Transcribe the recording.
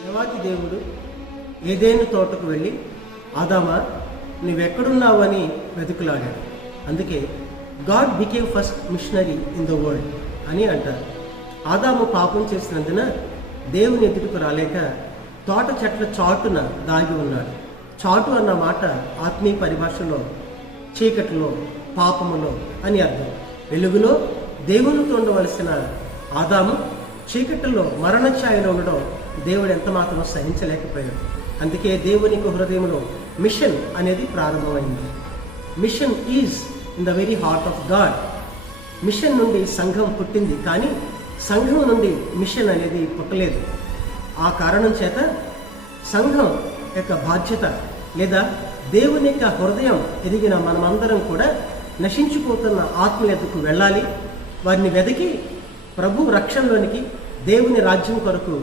దేవాది దేవుడు ఏదేను తోటకు వెళ్ళి ఆదామా నువ్వెక్కడున్నావు అని వెతుకులాడాడు. అందుకే God became first missionary in the world అని అంటారు. ఆదాము పాపం చేసినందున దేవుని ఎదుటికి రాలేక తోట చెట్ల చాటున దాగి ఉన్నాడు. చాటు అన్న మాట ఆత్మీయ పరిభాషలో చీకటిలో, పాపములో అని అర్థం. వెలుగులో దేవునితో ఉండవలసిన ఆదాము చీకటిలో మరణఛాయలో ఉండడం దేవుడు ఎంత మాత్రం సహించలేకపోయాడు. అందుకే దేవునికి హృదయంలో మిషన్ అనేది ప్రారంభమైంది. Mission is in the very heart of God. Mission నుండి సంఘం పుట్టింది, కానీ సంఘం నుండి మిషన్ అనేది పుట్టలేదు. ఆ కారణం చేత సంఘం యొక్క బాధ్యత లేదా దేవుని యొక్క హృదయం ఎదిగిన మనమందరం కూడా నశించిపోతున్న ఆత్మల ఎదుకు వెళ్ళాలి. వారిని వెతికి ప్రభు రక్షణలోనికి, దేవుని రాజ్యం కొరకు